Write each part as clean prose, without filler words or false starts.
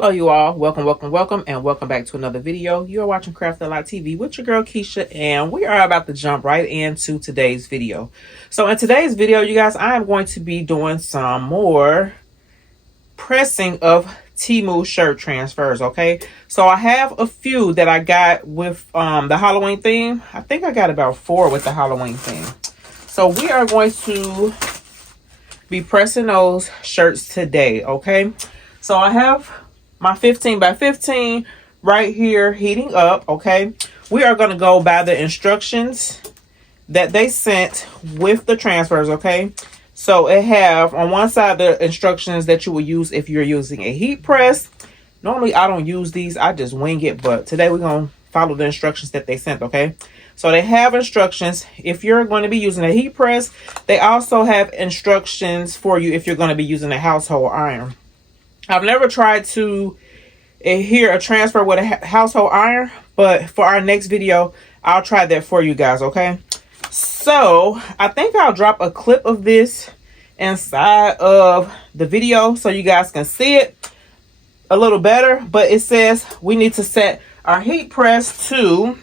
Hello you all, welcome and welcome back to another video. You are watching Craft a Lot TV with your girl Keisha, and we are about to jump right into today's video. So in today's video, you guys, I am going to be doing some more pressing of Temu shirt transfers. Okay, so I have a few that I got with the Halloween theme. I think I got about 4 with the Halloween theme. So we are going to be pressing those shirts today. Okay, so I have my 15 by 15 right here heating up. Okay, we are going to go by the instructions that they sent with the transfers. Okay, so it have on one side the instructions that you will use if you're using a heat press. Normally I don't use these, I just wing it, but today we're going to follow the instructions that they sent. Okay, so they have instructions if you're going to be using a heat press. They also have instructions for you if you're going to be using a household iron. I've never tried to adhere a transfer with a household iron, but for our next video, I'll try that for you guys, okay? So, I think I'll drop a clip of this inside of the video so you guys can see it a little better. But it says we need to set our heat press to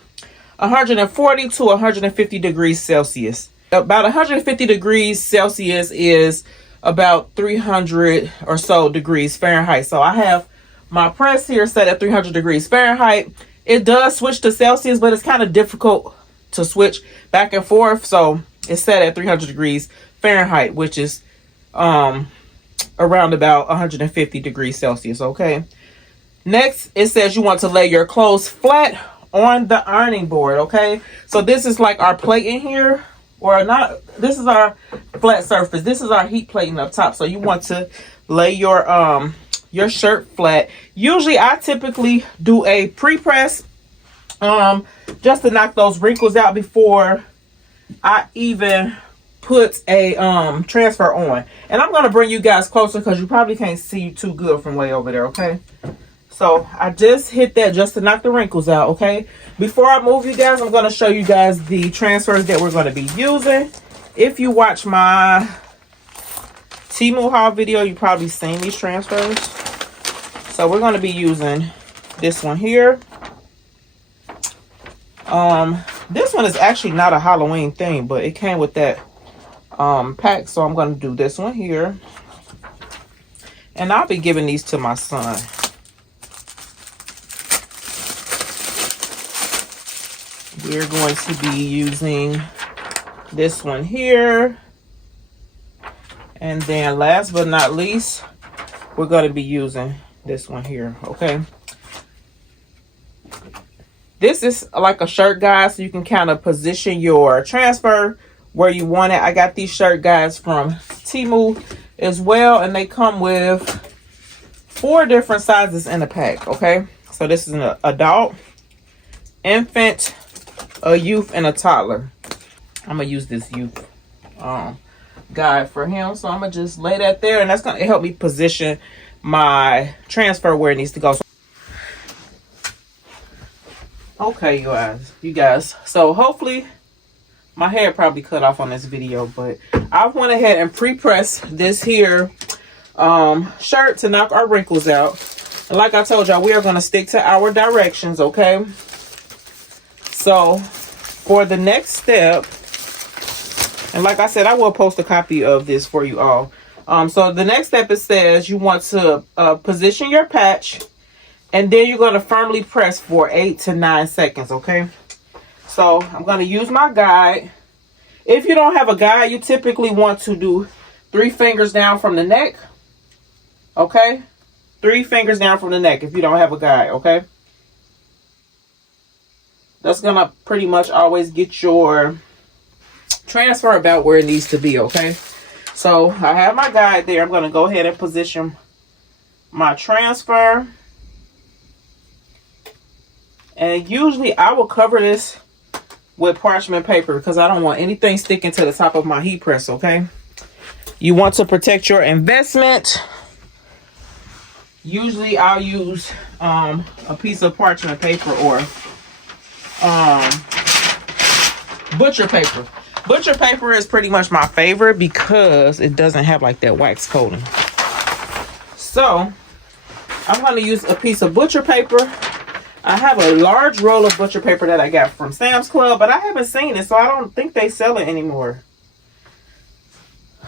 140 to 150 degrees Celsius. About 150 degrees Celsius is about 300 or so degrees Fahrenheit. So I have my press here set at 300 degrees Fahrenheit. It does switch to Celsius, but it's kind of difficult to switch back and forth. So it's set at 300 degrees Fahrenheit, which is around about 150 degrees Celsius. Okay. Next, it says you want to lay your clothes flat on the ironing board. Okay. So this is like our plate in here. Or not, this is our flat surface. This is our heat plating up top. So you want to lay your shirt flat. Usually I typically do a pre-press just to knock those wrinkles out before I even put a transfer on. And I'm going to bring you guys closer because you probably can't see too good from way over there, okay? So I just hit that just to knock the wrinkles out, okay? Before I move you guys, I'm going to show you guys the transfers that we're going to be using. If you watch my Temu haul video, you've probably seen these transfers. So we're going to be using this one here. This one is actually not a Halloween thing, but it came with that pack. So I'm going to do this one here. And I'll be giving these to my son. We're going to be using this one here. And then last but not least, we're going to be using this one here, okay? This is like a shirt guide, so you can kind of position your transfer where you want it. I got these shirt guides from Temu as well, and they come with 4 different sizes in the pack, okay? So this is an adult, infant, a youth, and a toddler. I'm gonna use this youth guide for him, so I'm gonna just lay that there, and that's gonna help me position my transfer where it needs to go. Okay, you guys, so hopefully my hair probably cut off on this video, but I went ahead and pre-pressed this here shirt to knock our wrinkles out. And like I told y'all, we are going to stick to our directions, okay? So for the next step, and like I said, I will post a copy of this for you all. So the next step, it says you want to position your patch, and then you're going to firmly press for 8 to 9 seconds, okay? So I'm going to use my guide. If you don't have a guide, you typically want to do 3 fingers down from the neck, okay? 3 fingers down from the neck if you don't have a guide, okay? That's going to pretty much always get your transfer about where it needs to be, okay? So I have my guide there. I'm going to go ahead and position my transfer. And usually I will cover this with parchment paper because I don't want anything sticking to the top of my heat press, okay? You want to protect your investment. Usually I'll use a piece of parchment paper or butcher paper. Butcher paper is pretty much my favorite because it doesn't have like that wax coating. So I'm going to use a piece of butcher paper. I have a large roll of butcher paper that I got from Sam's Club, but I haven't seen it, so I don't think they sell it anymore.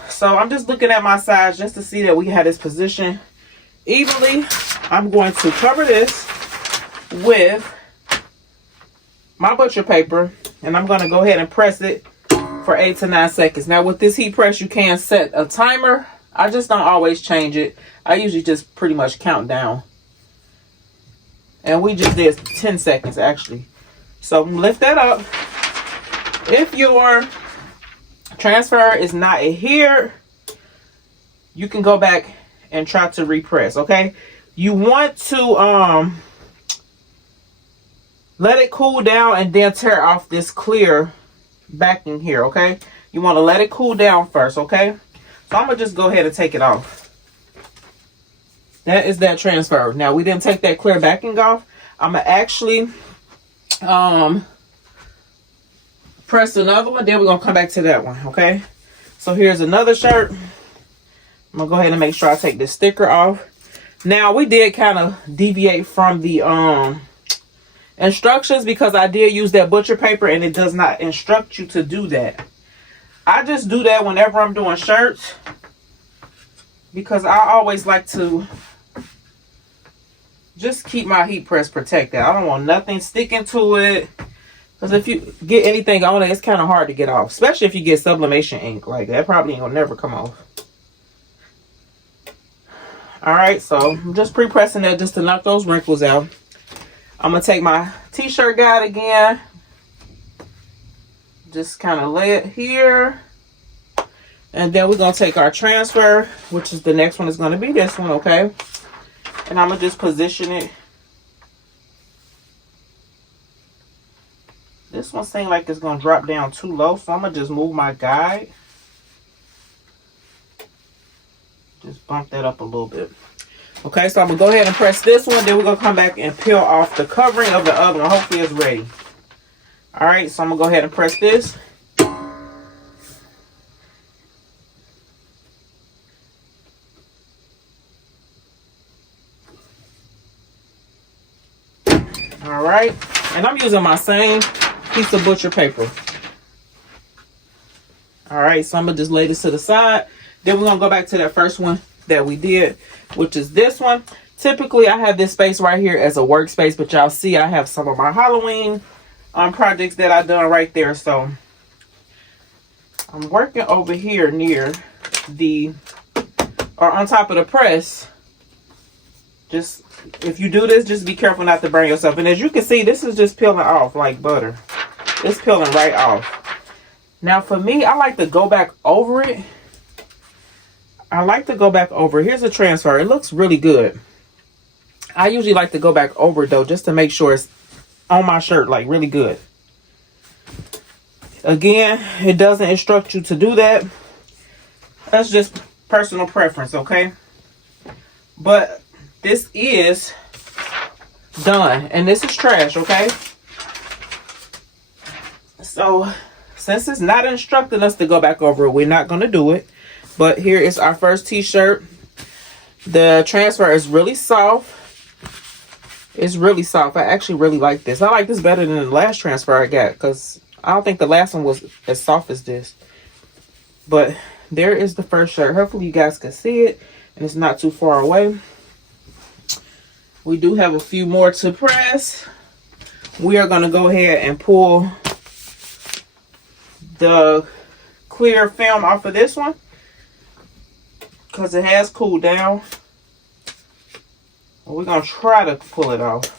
So I'm just looking at my size just to see that we have this position evenly. I'm going to cover this with my butcher paper, and I'm going to go ahead and press it for 8 to 9 seconds. Now with this heat press, you can set a timer. I just don't always change it. I usually just pretty much count down. And we just did 10 seconds actually. So lift that up. If your transfer is not adhered, you can go back and try to repress, okay? You want to let it cool down and then tear off this clear backing here, okay? You want to let it cool down first, okay? So I'm going to just go ahead and take it off. That is that transfer. Now, we didn't take that clear backing off. I'm going to actually press another one. Then we're going to come back to that one, okay? So here's another shirt. I'm going to go ahead and make sure I take this sticker off. Now, we did kind of deviate from the instructions because I did use that butcher paper and it does not instruct you to do that. I just do that whenever I'm doing shirts because I always like to just keep my heat press protected. I don't want nothing sticking to it because if you get anything on it, it's kind of hard to get off, especially if you get sublimation ink. Like that probably ain't gonna never come off. All right, so I'm just pre-pressing that just to knock those wrinkles out. I'm gonna take my t-shirt guide again. Just kind of lay it here. And then we're gonna take our transfer, which is the next one is gonna be this one, okay? And I'm gonna just position it. This one seems like it's gonna drop down too low, so I'm gonna just move my guide. Just bump that up a little bit. Okay, so I'm gonna go ahead and press this one. Then we're gonna come back and peel off the covering of the other one. Hopefully it's ready. All right, so I'm gonna go ahead and press this. All right, and I'm using my same piece of butcher paper. All right, so I'm gonna just lay this to the side. Then we're gonna go back to that first one that we did, which is this one. Typically, I have this space right here as a workspace, but y'all see I have some of my Halloween projects that I've done right there. So I'm working over here near the, or on top of the press. Just, if you do this, just be careful not to burn yourself. And as you can see, this is just peeling off like butter. It's peeling right off. Now for me, I like to go back over it. Here's a transfer. It looks really good. I usually like to go back over it though, just to make sure it's on my shirt like really good. Again, it doesn't instruct you to do that. That's just personal preference, okay? But this is done, and this is trash, okay? So since it's not instructing us to go back over it, we're not going to do it. But here is our first t-shirt. The transfer is really soft. It's really soft. I actually really like this. I like this better than the last transfer I got because I don't think the last one was as soft as this. But there is the first shirt. Hopefully you guys can see it and it's not too far away. We do have a few more to press. We are going to go ahead and pull the clear film off of this one because it has cooled down. We're going to try to pull it off.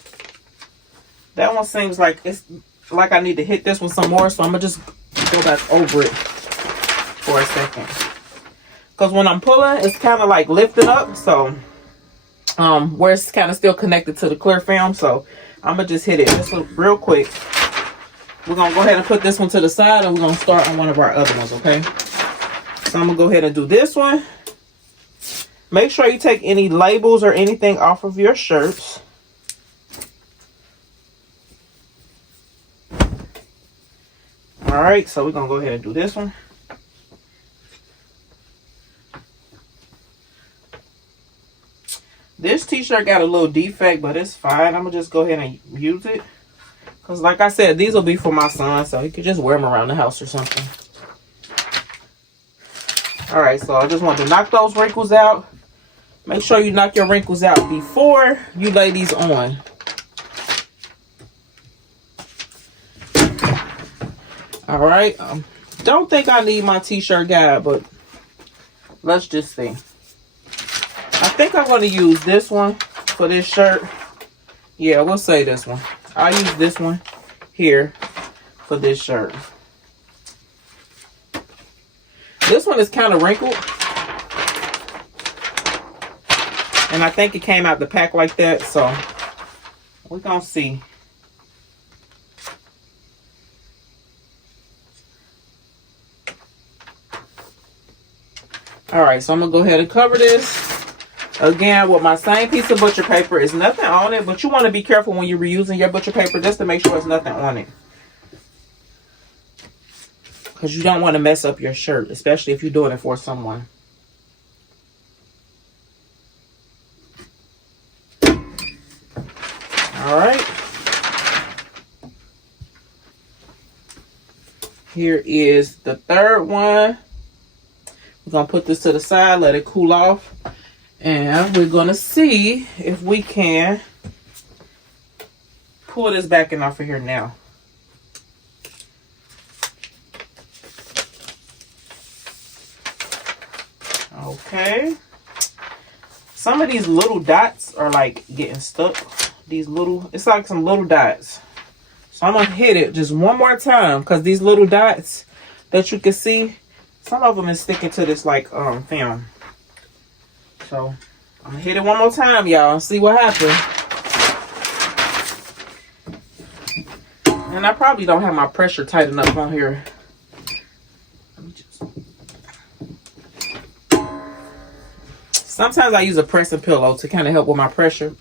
That one seems like it's like I need to hit this one some more, so I'm going to just go back over it for a second. Because when I'm pulling, it's kind of like lifted up, so where it's kind of still connected to the clear film. So I'm going to just hit it just real quick. We're going to go ahead and put this one to the side, and we're going to start on one of our other ones, okay? So I'm going to go ahead and do this one. Make sure you take any labels or anything off of your shirts. All right, so we're going to go ahead and do this one. This t-shirt got a little defect, but it's fine. I'm gonna just go ahead and use it. Because like I said, these will be for my son, so he could just wear them around the house or something. Alright, so I just want to knock those wrinkles out. Make sure you knock your wrinkles out before you lay these on. Alright, don't think I need my t-shirt guide, but let's just see. I think I'm going to use this one for this shirt. Yeah, we'll say this one. I'll use this one here for this shirt. This one is kind of wrinkled. And I think it came out the pack like that, so we're going to see. Alright, so I'm going to go ahead and cover this. Again, with my same piece of butcher paper. It's nothing on it, but you want to be careful when you're reusing your butcher paper just to make sure there's nothing on it. Because you don't want to mess up your shirt, especially if you're doing it for someone. Alright. Here is the third one. We're going to put this to the side, let it cool off. And we're going to see if we can pull this back in off of here now. Okay. Some of these little dots are like getting stuck. These little, it's like some little dots. So I'm going to hit it just one more time because these little dots that you can see, some of them is sticking to this like film. So I'm gonna hit it one more time, y'all, and see what happens. And I probably don't have my pressure tight enough on here. Let me just... Sometimes I use a pressing pillow to kind of help with my pressure.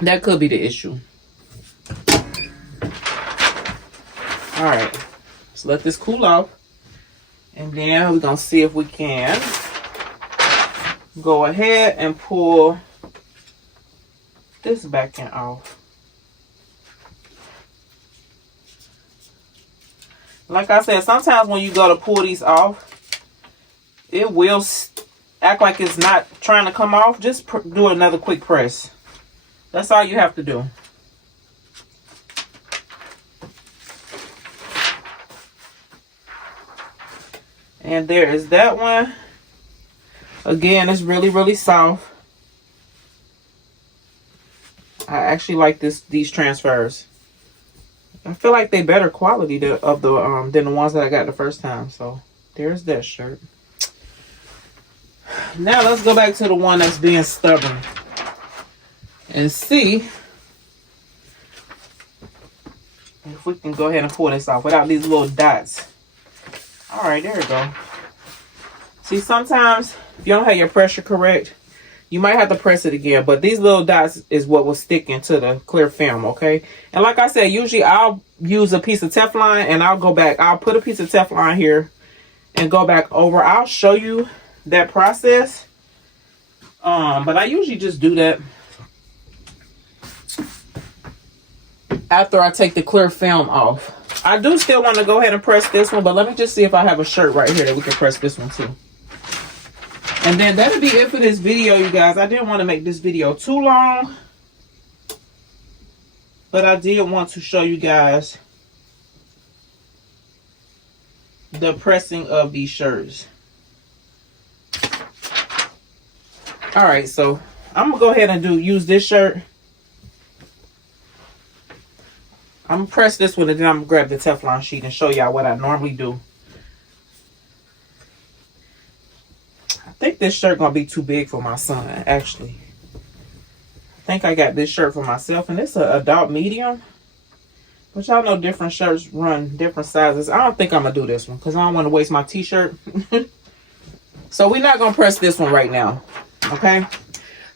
That could be the issue. All right, let's let this cool off. And then we're gonna see if we can go ahead and pull this backing off. Like I said, sometimes when you go to pull these off, it will act like it's not trying to come off. Just do another quick press. That's all you have to do. And there is that one. Again, it's really, really soft. I actually like these transfers. I feel like they better quality than the ones that I got the first time. So there's that shirt. Now let's go back to the one that's being stubborn and see if we can go ahead and pull this off without these little dots. All right, there we go. See, sometimes if you don't have your pressure correct, you might have to press it again. But these little dots is what will stick into the clear film, okay? And like I said, usually I'll use a piece of Teflon and I'll go back. I'll put a piece of Teflon here and go back over. I'll show you that process. But I usually just do that after I take the clear film off. I do still want to go ahead and press this one, but let me just see if I have a shirt right here that we can press this one too. And then that'll be it for this video, you guys. I didn't want to make this video too long, but I did want to show you guys the pressing of these shirts. All right, so I'm gonna go ahead and use this shirt. I'm gonna press this one and then I'm gonna grab the Teflon sheet and show y'all what I normally do. I think this shirt gonna be too big for my son, actually. I think I got this shirt for myself and it's an adult medium. But y'all know different shirts run different sizes. I don't think I'm gonna do this one because I don't want to waste my t-shirt. So we're not gonna press this one right now. Okay.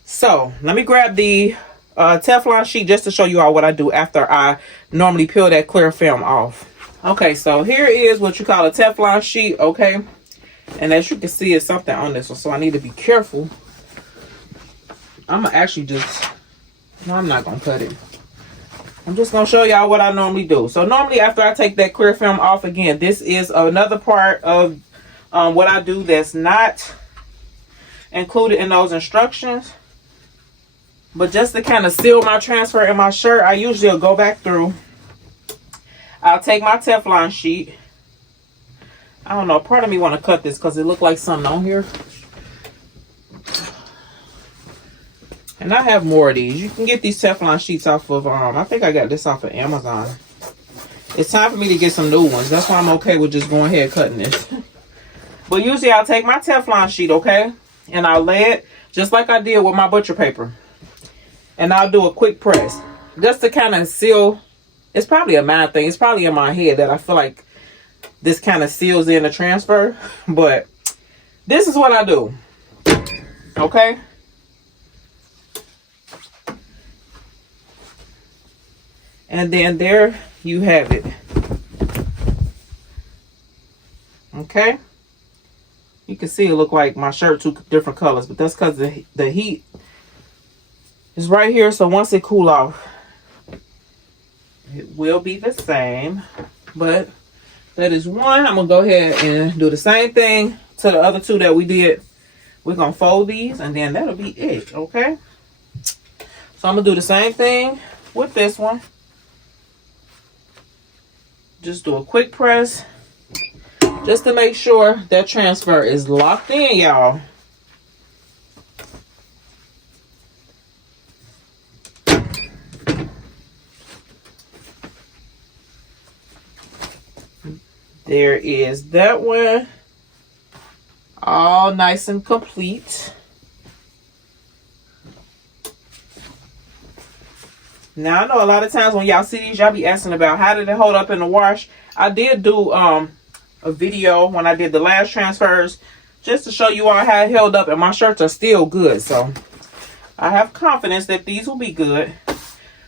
So let me grab the Teflon sheet just to show you all what I do after I normally peel that clear film off. Okay, so here is what you call a Teflon sheet, okay? And as you can see, it's something on this one, so I need to be careful I'm gonna actually just, no, I'm not gonna cut it. I'm just gonna show y'all what I normally do. So normally after I take that clear film off, again, this is another part of what I do that's not included in those instructions. But just to kind of seal my transfer in my shirt, I usually will go back through. I'll take my Teflon sheet. I don't know, part of me want to cut this because it looked like something on here. And I have more of these. You can get these Teflon sheets off of, I think I got this off of Amazon. It's time for me to get some new ones. That's why I'm okay with just going ahead cutting this. But usually I'll take my Teflon sheet, okay? And I'll lay it just like I did with my butcher paper. And I'll do a quick press. Just to kind of seal. It's probably a mind thing. It's probably in my head that I feel like this kind of seals in the transfer. But this is what I do. Okay? And then there you have it. Okay? You can see it look like my shirt two different colors, but that's because the heat is right here. So once it cool off, it will be the same. But that is one. I'm going to go ahead and do the same thing to the other two that we did. We're going to fold these and then that'll be it. Okay? So I'm going to do the same thing with this one. Just do a quick press just to make sure that transfer is locked in, y'all. There is that one. All nice and complete. Now, I know a lot of times when y'all see these, y'all be asking about how did it hold up in the wash. I did do a video when I did the last transfers just to show you all how it held up, and my shirts are still good. So I have confidence that these will be good.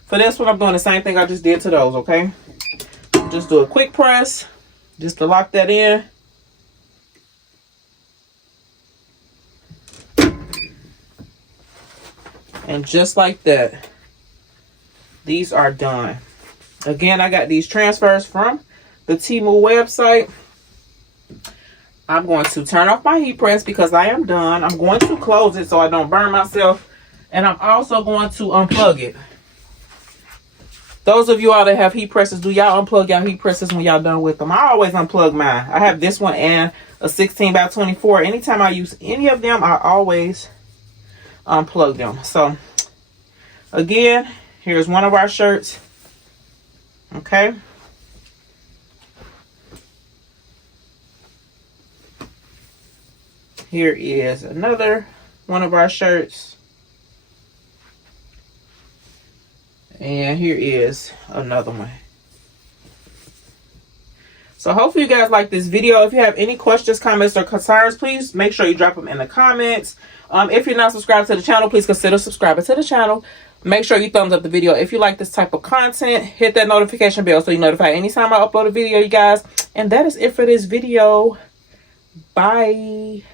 For this one, I'm doing the same thing I just did to those, okay? Just do a quick press just to lock that in. And just like that, these are done. Again, I got these transfers from the Temu website. I'm going to turn off my heat press because I am done. I'm going to close it so I don't burn myself. And I'm also going to unplug it. Those of you all that have heat presses, do y'all unplug y'all heat presses when y'all done with them? I always unplug mine. I have this one and a 16 by 24. Anytime I use any of them, I always unplug them. So, again, here's one of our shirts. Okay. Here is another one of our shirts. And here is another one. So hopefully you guys like this video. If you have any questions, comments, or concerns, please make sure you drop them in the comments. If you're not subscribed to the channel, please consider subscribing to the channel. Make sure you thumbs up the video if you like this type of content. Hit that notification bell so you're notified anytime I upload a video, you guys. And that is it for this video. Bye.